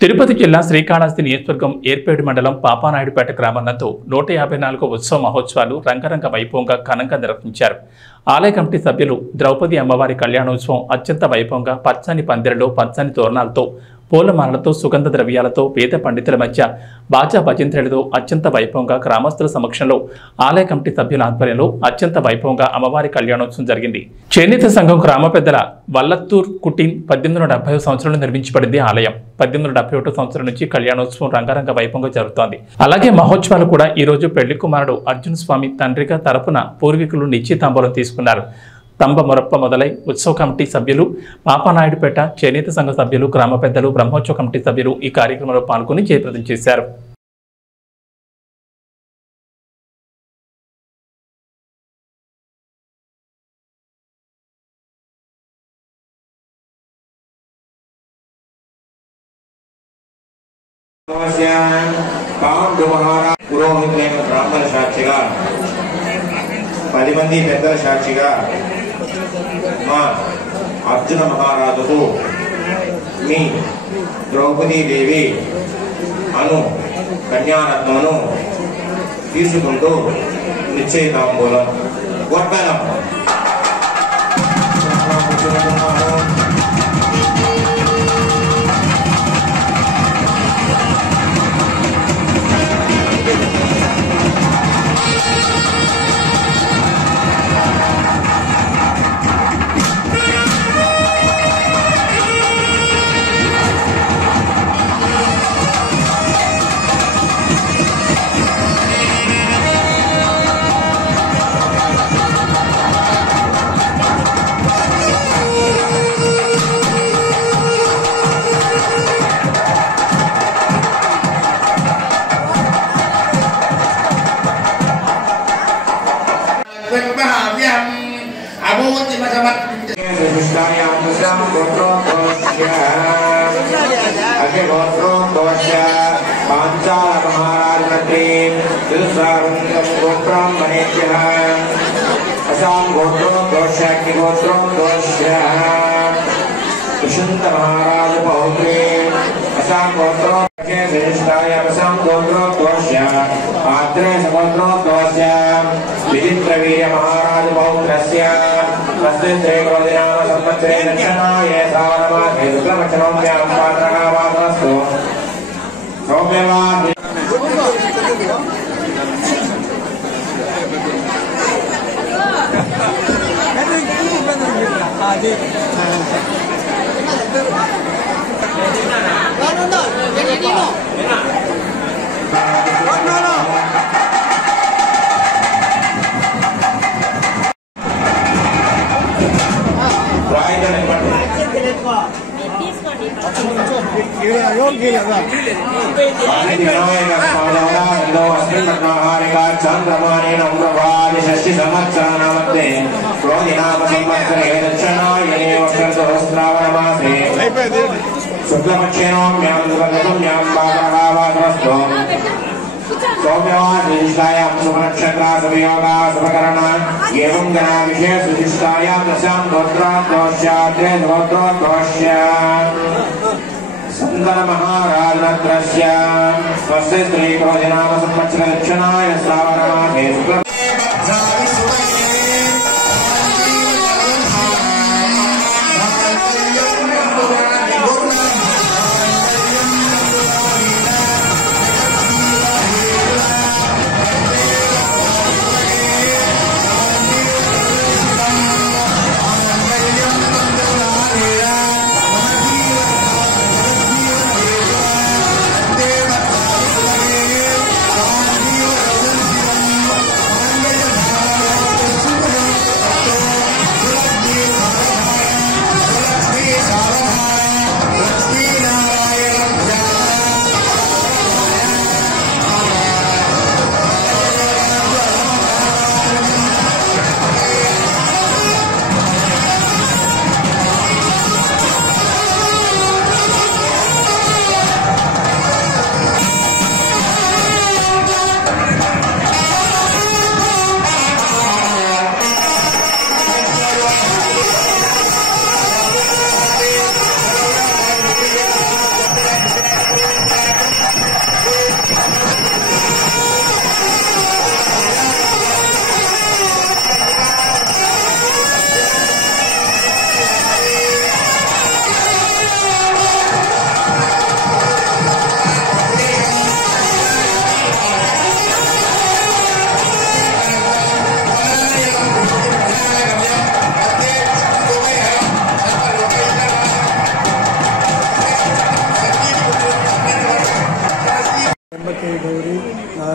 తిరుపతి జిల్లా శ్రీకాళహస్తి నియోజకవర్గం ఏర్పేడు మండలం పాపానాయుడుపేట గ్రామంలో 154 ఉత్సవ మహోత్సవాలు రంగరంగ వైభవంగా ఘనంగా నిర్వహించారు. ఆలయ కమిటీ సభ్యులు ద్రౌపది అమ్మవారి కళ్యాణోత్సవం అత్యంత వైభవంగా పచ్చని పందిరిలో పచ్చని తోరణాలతో పూలమాలలతో సుగంధ ద్రవ్యాలతో వేద పండితుల మధ్య బాజా భజంత్రులతో అత్యంత వైభవంగా గ్రామస్తుల సమక్షంలో ఆలయ కమిటీ సభ్యుల ఆధ్వర్యంలో అత్యంత వైభవంగా అమ్మవారి కళ్యాణోత్సవం జరిగింది. చేనేత సంఘం గ్రామ పెద్దల వల్లత్తూర్ కుటీన్ 1870 సంవత్సరంలో నిర్మించబడింది. ఆలయం 1871 సంవత్సరం నుంచి కళ్యాణోత్సవం రంగరంగ వైభవంగా జరుగుతోంది. అలాగే మహోత్సవాలు కూడా ఈ రోజు పెళ్లి కుమారుడు అర్జున్ స్వామి తండ్రిగా తరపున పూర్వీకులు నిశ్చితాంబూలం తీసుకున్నారు. తంబ మొరప్ప మొదలై ఉత్సవ కమిటీ సభ్యులు, పాపానాయుడుపేట చేనేత సంఘ సభ్యులు, గ్రామ పెద్దలు, బ్రహ్మోత్సవ కమిటీ సభ్యులు ఈ కార్యక్రమంలో పాల్గొని జయప్రదం చేశారు. బ్రాహ్మణ సాక్షిగా 10 మంది పెద్దల సాక్షిగా మా అర్జున మహారాజుకు మీ ద్రౌపదీదేవి అను కన్యారత్నమును తీసుకుంటూ నిశ్చయితాంబూలం గొప్పలం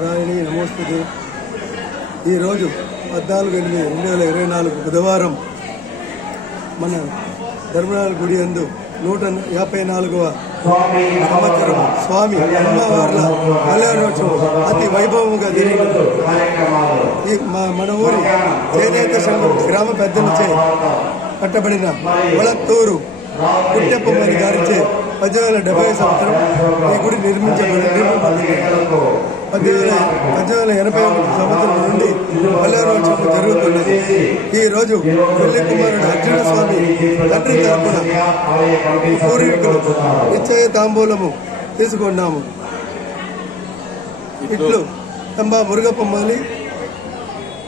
నారాయణీ నమోస్తుతే. ఈరోజు 14/8/2024 బుధవారం మన ధర్మరాజు గుడి యందు 154వ సంవత్సరం స్వామి అమ్మవార్ల కళ్యాణోత్సవం అతి వైభవంగా జరిగింది. మన ఊరి చేనేత సంఘం గ్రామ పెద్దలచే కట్టబడిన వళత్తూరు పుట్టెప్పమని గారిచే 1870 సంవత్సరం ఈ గుడి నిర్మించబడింది. 1881 సంవత్సరం నుండి కళ్యాణోత్సవం జరుగుతున్నది. ఈ రోజు పెళ్లి కుమారుడు అర్జున స్వామి తండ్రి తరపున పూర్వీకులు నిశ్చయ తాంబూలము తీసుకున్నాము. ఇట్లు తంబా మురుగప్పమ్మని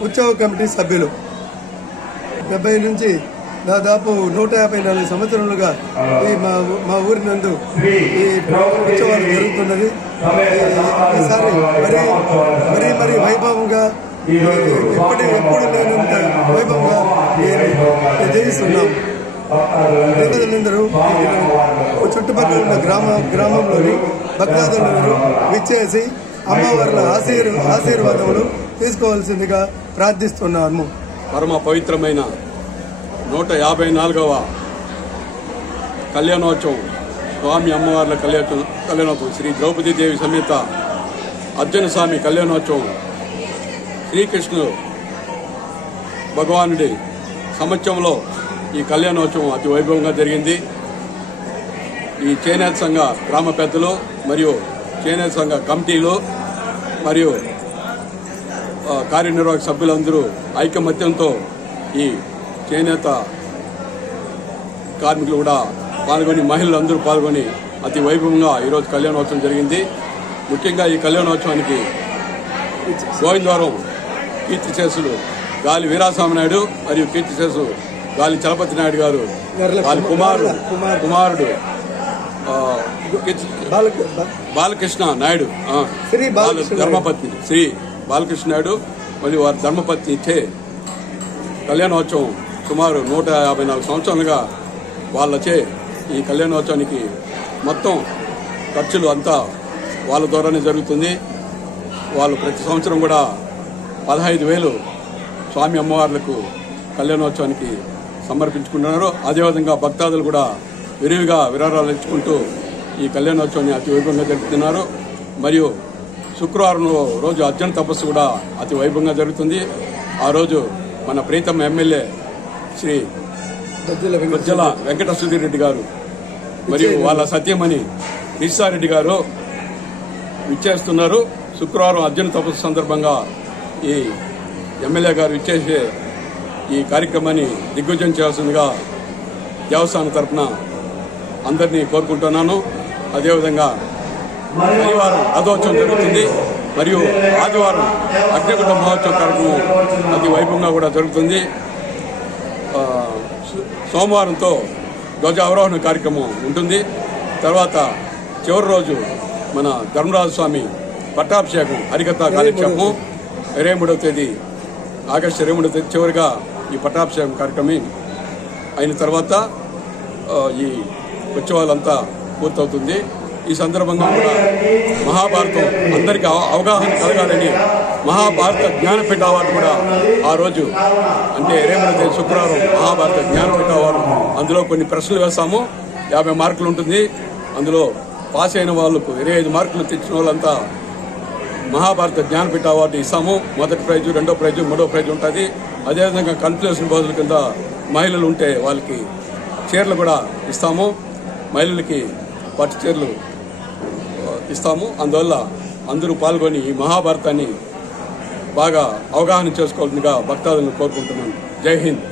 ఉత్సవ కమిటీ సభ్యులు 70 నుంచి దాదాపు 154 సంవత్సరాలుగా మా ఊరి నందు ఈ ఉత్సవాలు జరుగుతున్నది. ఈసారి మరీ వైభవంగా ఎప్పుడు లేనంత వైభవంగా జయిస్తున్నాం. ప్రజలందరూ చుట్టుపక్కల ఉన్న గ్రామంలోని భక్తాదులందరూ విచ్చేసి అమ్మవార్ల ఆశీర్వాదములు తీసుకోవాల్సిందిగా ప్రార్థిస్తున్నాము. పరమ పవిత్రమైన 154వ కళ్యాణోత్సవం స్వామి అమ్మవార్ల కళ్యాణోత్సవం శ్రీ ద్రౌపదీదేవి సమేత అర్జున స్వామి కళ్యాణోత్సవం శ్రీకృష్ణుడు భగవానుడి సమక్షంలో ఈ కళ్యాణోత్సవం అతి వైభవంగా జరిగింది. ఈ చేనేత సంఘ గ్రామ పెద్దలు మరియు చేనేత సంఘ కమిటీలు మరియు కార్యనిర్వాహక సభ్యులందరూ ఐకమత్యంతో ఈ చేనేత కార్మికులు కూడా పాల్గొని మహిళలందరూ పాల్గొని అతి వైభవంగా ఈరోజు కళ్యాణోత్సవం జరిగింది. ముఖ్యంగా ఈ కళ్యాణోత్సవానికి గోవిందవరం కీర్తిశేషులు గాలి వీరాస్వామి నాయుడు మరియు కీర్తిశేషులు గాలి చలపతి నాయుడు గారు వాళ్ళ కుమారుడు బాలకృష్ణ నాయుడు ధర్మపత్ని శ్రీ బాలకృష్ణ నాయుడు మరియు వారి ధర్మపత్ని ఇచ్చే కళ్యాణోత్సవం సుమారు 154 సంవత్సరాలుగా వాళ్ళచే ఈ కళ్యాణోత్సవానికి మొత్తం ఖర్చులు అంతా వాళ్ళ ద్వారానే జరుగుతుంది. వాళ్ళు ప్రతి సంవత్సరం కూడా 15,000 స్వామి అమ్మవార్లకు కళ్యాణోత్సవానికి సమర్పించుకుంటున్నారు. అదేవిధంగా భక్తాదులు కూడా విరివిగా విరాళాలు ఇచ్చుకుంటూ ఈ కళ్యాణోత్సవాన్ని అతి వైభవంగా జరుపుతున్నారు. మరియు శుక్రవారం రోజు అర్జున తపస్సు కూడా అతి వైభవంగా జరుగుతుంది. ఆ రోజు మన ప్రీతమ ఎమ్మెల్యే శ్రీ గజ్జల వెంకట సుధీర్ గారు మరియు వాళ్ళ సత్యమణి రిషారెడ్డి గారు విచ్చేస్తున్నారు. శుక్రవారం అర్జున తపస్సు సందర్భంగా ఈ ఎమ్మెల్యే గారు విచ్చేసే ఈ కార్యక్రమాన్ని దిగ్విజయం చేయాల్సిందిగా దేవస్థానం తరఫున అందరినీ కోరుకుంటున్నాను. అదేవిధంగా శనివారం రథోత్సవం జరుగుతుంది మరియు ఆదివారం అగ్నిగుండ మహోత్సవ కార్యక్రమం అతి వైభవంగా కూడా జరుగుతుంది. సోమవారంతో ధ్వజ అవరోహణ కార్యక్రమం ఉంటుంది. తర్వాత చివరి రోజు మన ధర్మరాజు స్వామి పట్టాభిషేకం హరికథ కాలక్షేపం 23వ తేదీ ఆగస్టు 23వ తేదీ చివరిగా ఈ పట్టాభిషేకం కార్యక్రమం అయిన తర్వాత ఈ ఉత్సవాలంతా పూర్తవుతుంది. ఈ సందర్భంగా కూడా మహాభారతం అందరికీ అవగాహన కలగాలని మహాభారత జ్ఞానపీఠ అవార్డు కూడా ఆ రోజు అంటే 23వ తేదీ శుక్రవారం మహాభారత జ్ఞానపీఠ అవార్డు అందులో కొన్ని ప్రశ్నలు వేస్తాము. 50 మార్కులు ఉంటుంది. అందులో పాస్ అయిన వాళ్ళకు 25 మార్కులు తెచ్చిన వాళ్ళంతా మహాభారత జ్ఞానపీఠ అవార్డు ఇస్తాము. మొదటి ప్రైజు, రెండో ప్రైజు, మూడో ప్రైజు ఉంటుంది. అదేవిధంగా కన్ఫ్యూషన్ బోధుల కింద మహిళలు ఉంటే వాళ్ళకి చీరలు కూడా ఇస్తాము. మహిళలకి పట్టు చీరలు ఇస్తాము. అందువల్ల అందరూ పాల్గొని ఈ మహాభారతాన్ని బాగా అవగాహన చేసుకోవాల్సిందిగా భక్తాదులను కోరుకుంటున్నాను. జై హింద్.